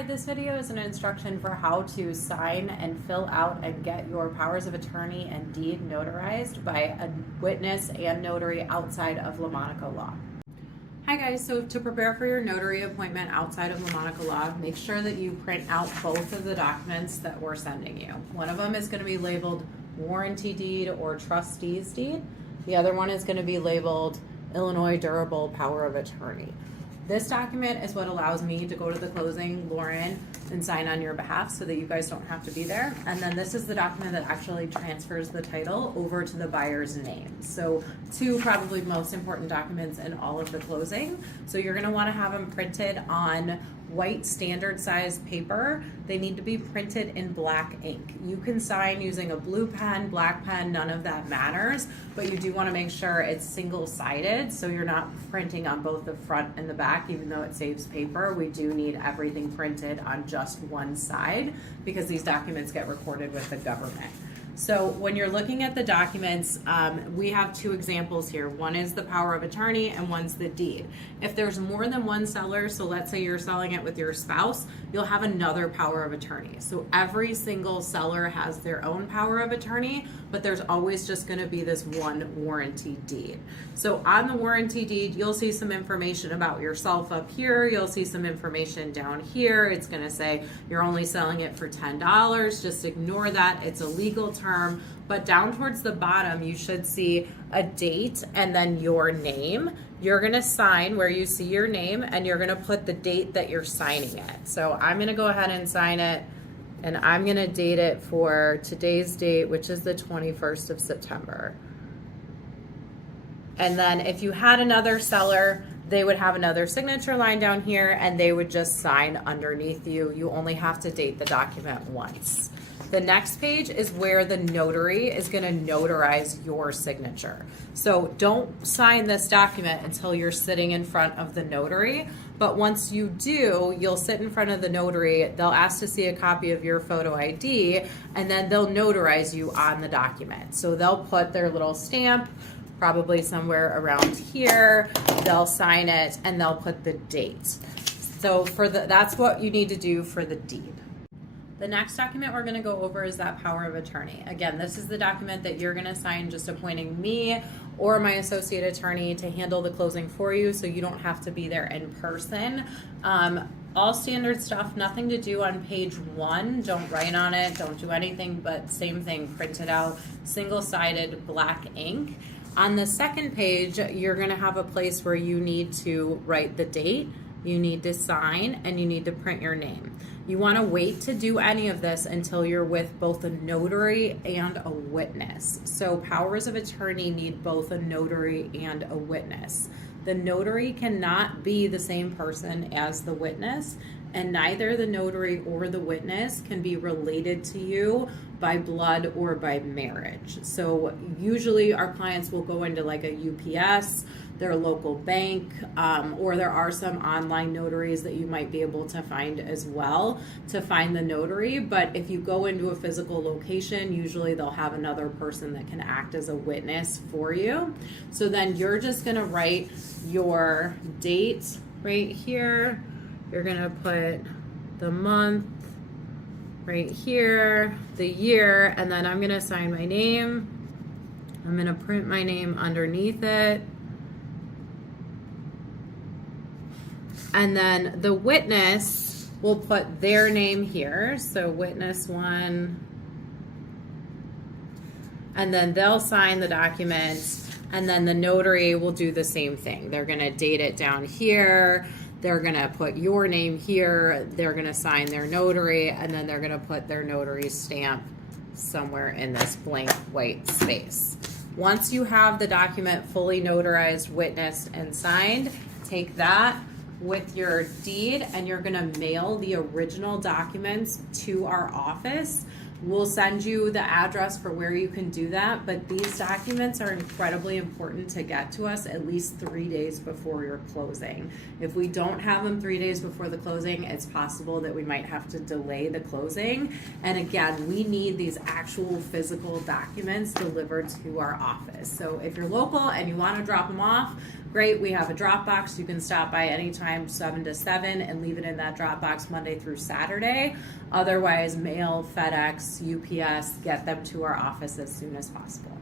Hi, this video is an instruction for how to sign and fill out and get your powers of attorney and deed notarized by a witness and notary outside of LaMonica Law. Hi guys, so to prepare for your notary appointment outside of LaMonica Law, make sure that you print out both of the documents that we're sending you. One of them is going to be labeled warranty deed or trustee's deed. The other one is going to be labeled Illinois Durable Power of Attorney. This document is what allows me to go to the closing, Lauren, and sign on your behalf so that you guys don't have to be there. And then this is the document that actually transfers the title over to the buyer's name. So two probably most important documents in all of the closing. So you're gonna wanna have them printed on white standard size paper. They need to be printed in black ink. You can sign using a blue pen, black pen, none of that matters, but you do want to make sure it's single-sided so you're not printing on both the front and the back. Even though it saves paper, we do need everything printed on just one side because these documents get recorded with the government. So when you're looking at the documents, we have two examples here. One is the power of attorney and one's the deed. If there's more than one seller, so let's say you're selling it with your spouse, you'll have another power of attorney. So every single seller has their own power of attorney, but there's always just gonna be this one warranty deed. So on the warranty deed, you'll see some information about yourself up here. You'll see some information down here. It's gonna say you're only selling it for $10. Just ignore that. It's a legal term. But down towards the bottom, you should see a date and then your name. You're gonna sign where you see your name and you're gonna put the date that you're signing it. So I'm gonna go ahead and sign it, and I'm gonna date it for today's date, which is the 21st of September. And then if you had another seller, they would have another signature line down here and they would just sign underneath you. You only have to date the document once. The next page is where the notary is going to notarize your signature. So don't sign this document until you're sitting in front of the notary. But once you do, you'll sit in front of the notary. They'll ask to see a copy of your photo ID, and then they'll notarize you on the document. So they'll put their little stamp probably somewhere around here. They'll sign it and they'll put the date. So that's what you need to do for the deed. The next document we're gonna go over is that power of attorney. Again, this is the document that you're gonna sign just appointing me or my associate attorney to handle the closing for you so you don't have to be there in person. All standard stuff, nothing to do on page 1. Don't write on it, don't do anything, but same thing, print it out, single-sided black ink. On the second page, you're gonna have a place where you need to write the date, you need to sign, and you need to print your name. You wanna wait to do any of this until you're with both a notary and a witness. So powers of attorney need both a notary and a witness. The notary cannot be the same person as the witness, and neither the notary or the witness can be related to you by blood or by marriage. So usually our clients will go into like a UPS, their local bank, or there are some online notaries that you might be able to find as well to find the notary. But if you go into a physical location, usually they'll have another person that can act as a witness for you. So then you're just gonna write your date right here. You're gonna put the month right here, the year, and then I'm gonna sign my name. I'm gonna print my name underneath it. And then the witness will put their name here. So witness 1, and then they'll sign the document, and then the notary will do the same thing. They're gonna date it down here. They're gonna put your name here, they're gonna sign their notary, and then they're gonna put their notary stamp somewhere in this blank white space. Once you have the document fully notarized, witnessed, and signed, take that with your deed and you're gonna mail the original documents to our office. We'll send you the address for where you can do that, but these documents are incredibly important to get to us at least 3 days before your closing. If we don't have them 3 days before the closing, it's possible that we might have to delay the closing. And again, we need these actual physical documents delivered to our office. So if you're local and you want to drop them off, great, we have a drop box. You can stop by anytime 7 to 7 and leave it in that drop box Monday through Saturday. Otherwise, mail, FedEx, UPS, get them to our office as soon as possible.